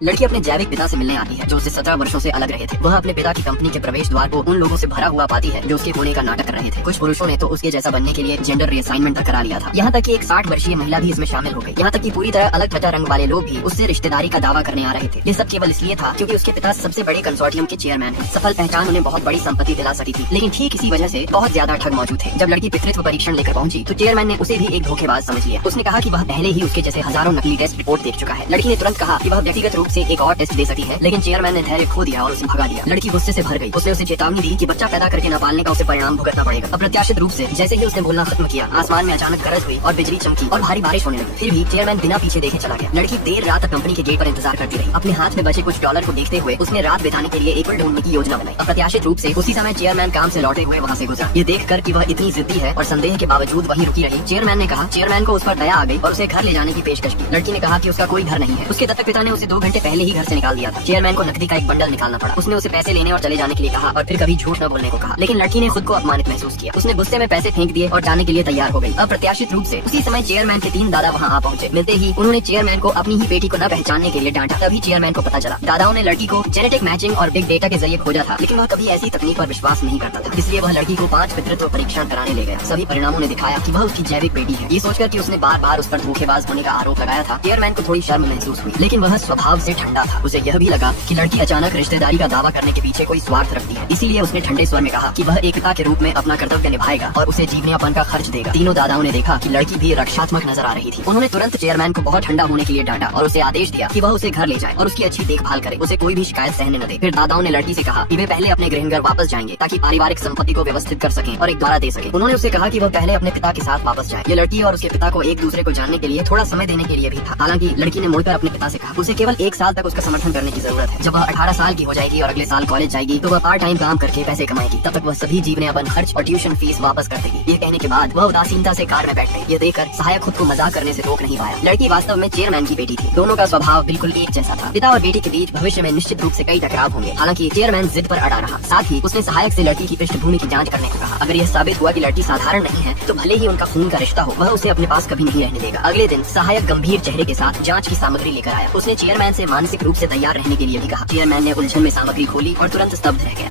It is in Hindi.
लड़की अपने जैविक पिता से मिलने आती है जो उससे 17 वर्षों से अलग रहे थे। वह अपने पिता की कंपनी के प्रवेश द्वार को उन लोगों से भरा हुआ पाती है जो उसके होने का नाटक कर रहे थे। कुछ पुरुषों ने तो उसके जैसा बनने के लिए जेंडर रीअसाइनमेंट तक करा लिया था। यहाँ तक कि एक 60 वर्षीय महिला भी इसमें शामिल हो गई। यहाँ तक कि पूरी तरह अलग त्वचा रंग वाले लोग भी उससे रिश्तेदारी का दावा करने आ रहे थे। ये सब केवल इसलिए था क्योंकि उसके पिता सबसे बड़े कंसोर्टियम के चेयरमैन हैं। सफल पहचान उन्हें बहुत बड़ी संपत्ति दिला सकी थी, लेकिन ठीक इसी वजह से बहुत ज्यादा ठग मौजूद थे। जब लड़की पितृत्व परीक्षण लेकर पहुंची तो चेयरमैन ने उसे भी एक धोखेबाज समझ लिया। उसने कहा कि वह पहले ही उसके जैसे हजारों नकली टेस्ट रिपोर्ट देख चुका है। लड़की ने तुरंत कहा कि वह व्यक्तिगत रूप से एक और टेस्ट दे सकी है, लेकिन चेयरमैन ने धैर्य खो दिया और उसे भगा दिया। लड़की गुस्से से भर गई। उसने उसे चेतावनी दी कि बच्चा पैदा करके न पालने का उसे परिणाम भुगतना पड़ेगा। अप्रत्याशित रूप से जैसे ही उसने बोलना खत्म किया, आसमान में अचानक गरज हुई और बिजली चमकी और भारी बारिश होने लगी। फिर भी चेयरमैन बिना पीछे देखे चला गया। लड़की देर रात तक कंपनी के गेट पर इंतजार करती रही। अपने हाथ में बचे कुछ डॉलर को देखते हुए उसने रात बिताने के लिए एक पुल ढूंढने की योजना बनाई। अप्रत्याशित रूप से उसी समय चेयरमैन काम से लौटे हुए वहाँ से गुजरा। ये देखकर कि वह इतनी जिद्दी है और संदेह के बावजूद वहीं रुकी रही, चेयरमैन को उस पर दया आ गई और उसे घर ले जाने की पेशकश की। लड़की ने कहा कि उसका कोई घर नहीं है। उसके दत्तक पिता ने उसे 2 घंटे पहले ही घर से निकाल दिया था। चेयरमैन को नकदी का एक बंडल निकालना पड़ा। उसने उसे पैसे लेने और चले जाने के लिए कहा और फिर कभी झूठ न बोलने को कहा, लेकिन लड़की ने खुद को अपमानित महसूस किया। उसने गुस्से में पैसे फेंक दिए और जाने के लिए तैयार हो गई। अप्रत्याशित रूप से उसी समय चेयरमैन के 3 दादा वहाँ आ पहुंचे। मिलते ही उन्होंने चेयरमैन को अपनी ही बेटी को न पहचानने के लिए डांटा। तभी चेयरमैन को पता चला दादाओं ने लड़की को जेनेटिक मैचिंग और बिग डेटा के जरिए खोजा था, लेकिन वह कभी ऐसी तकनीक पर विश्वास नहीं करता था। इसलिए वह लड़की को 5 पितृत्व परीक्षण कराने ले गया। सभी परिणामों ने दिखाया कि वह उसकी जैविक बेटी है। ये सोचकर कि उसने बार बार उस पर धोखेबाज होने का आरोप लगाया था, चेयरमैन को थोड़ी शर्म महसूस हुई, लेकिन वह स्वभाव से ठंडा था। उसे यह भी लगा कि लड़की अचानक रिश्तेदारी का दावा करने के पीछे कोई स्वार्थ रखती है। इसीलिए उसने ठंडे स्वर में कहा कि वह एक पिता के रूप में अपना कर्तव्य निभाएगा और उसे जीवनीयापन का खर्च देगा। तीनों दादाओं ने देखा कि लड़की भी रक्षात्मक नजर आ रही थी। उन्होंने तुरंत चेयरमैन को बहुत ठंडा होने के लिए डांटा और उसे आदेश दिया कि वह उसे घर ले जाए और उसकी अच्छी देखभाल करे, उसे कोई भी शिकायत सहने न दे। फिर दादाओं ने लड़की से कहा कि वे पहले अपने गृहघर वापस जाएंगे ताकि पारिवारिक संपत्ति को व्यवस्थित कर सकें और एक द्वारा दे सके। उन्होंने उसे कहा कि वह पहले अपने पिता के साथ वापस जाए। ये लड़की और उसके पिता को एक दूसरे को जानने के लिए थोड़ा समय देने के लिए भी था। हालांकि लड़की ने मुड़कर अपने पिता से कहा उसे केवल 1 साल तक उसका समर्थन करने की जरूरत है। जब वह 18 साल की हो जाएगी और अगले साल कॉलेज जाएगी तो वह पार्ट टाइम काम करके पैसे कमाएगी। तब तक वह सभी जीवनीयापन खर्च और ट्यूशन फीस वापस कर देगी। ये कहने के बाद वह उदासीनता से कार में बैठ गई। ये देखकर सहायक खुद को मजाक करने से रोक नहीं पाया। लड़की वास्तव में चेयरमैन की बेटी थी। दोनों का स्वभाव बिल्कुल एक जैसा था। पिता और बेटी के बीच भविष्य में निश्चित रूप से कई टकराव होंगे। हालांकि चेयरमैन जिद पर अड़ा रहा। साथ ही उसने सहायक से लड़की की पृष्ठभूमि की जांच करने को कहा। अगर यह साबित हुआ कि लड़की साधारण नहीं है तो भले ही उनका खून का रिश्ता हो, वह उसे अपने पास कभी नहीं रहने देगा। अगले दिन सहायक गंभीर चेहरे के साथ जांच की सामग्री लेकर आया। उसने चेयरमैन से मानसिक रूप से तैयार रहने के लिए भी कहा। चेयरमैन ने उलझन में सामग्री खोली और तुरंत स्तब्ध रह गया।